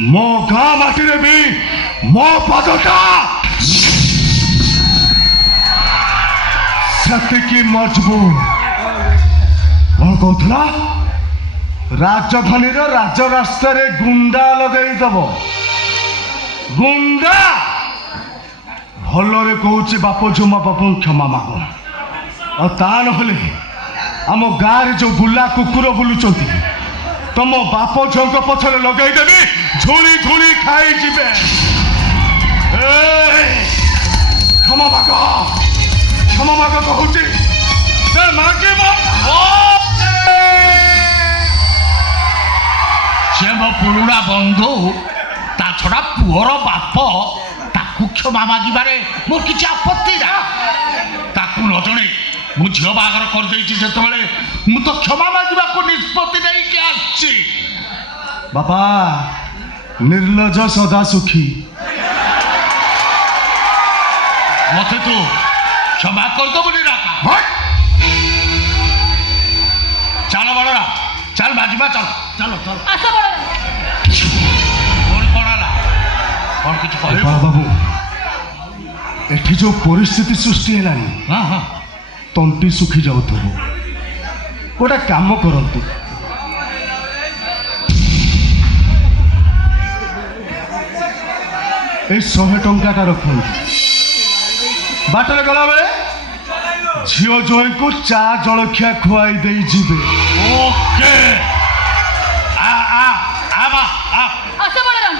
ମୋ ଗାଁ ମାଟିରେ ବି ମୋ ପାଦଟା ସେତିକି ମଜବୁତ। କଣ କହୁଥିଲା? ରାଜଧାନୀର ରାଜରାସ୍ତାରେ ଗୁଣ୍ଡା ଲଗେଇଦବ। ଗୁଣ୍ଡା ଭଲରେ କହୁଛି ବାପ ଝୁମା ବାପଙ୍କୁ କ୍ଷମା ମାଗ। ଆଉ ତା ନହେଲେ ଆମ ଗାଁରେ ଯୋଉ ବୁଲା କୁକୁର ବୁଲୁଛନ୍ତି ତମ ବାପ ଝିଅଙ୍କ ପଛରେ ଲଗେଇଦେବି, ଝୁଳି ଝୁଳି ଖାଇଯିବେ। କ୍ଷମା ମାଗ, କ୍ଷମା ମାଗ କହୁଛି। ସେ ମାଗିବ। ସେ ମୋ ପୁରୁଣା ବନ୍ଧୁ, ତା ଛଡ଼ା ପୁଅର ବାପ, ତାକୁ କ୍ଷମା ମାଗିବାରେ ମୋର କିଛି ଆପତ୍ତି ନା। ତାକୁ ନ ଜଣେଇ ମୁଁ ଝିଅ ବାହାଘର କରିଦେଇଛି ଯେତେବେଳେ ମୁଁ ତ କ୍ଷମା ମାଗିବାକୁ ନିଷ୍ପତ୍ତି ନେଇକି ଆସିଛି। ବାପା ନିର୍ଲଜ ସଦା ସୁଖୀ। ମତେ ତୁ କ୍ଷମା କରିଦେବୁନି ନା? ଚାଲ ବଡ଼ରା, ଚାଲ ବାଜିବା, ଚାଲ ଚାଲ ଚାଲ। ଆସ ବଡ଼ରା। ମୋର କ'ଣ ହେଲା? କ'ଣ କିଛି କହିବ? ବାବୁ ଏଠି ଯୋଉ ପରିସ୍ଥିତି ସୃଷ୍ଟି ହେଲାଣି, ହଁ ହଁ, ତଣ୍ଟି ଶୁଖି ଯାଉଥିବ। ଗୋଟେ କାମ କରନ୍ତୁ, এই 100 ଟଙ୍କାଟା ରଖନ୍ତୁ। ବାଟରେ ଗଲାବେଳେ ଝିଅ ଜୋଇଁକୁ ଚା ଜଳଖିଆ ଖୁଆଇ ଦେଇ ଯିବେ। ଓକେ। ଆ ଆ ଆ ବା ଆ। ଆସ ବଡ଼ରା।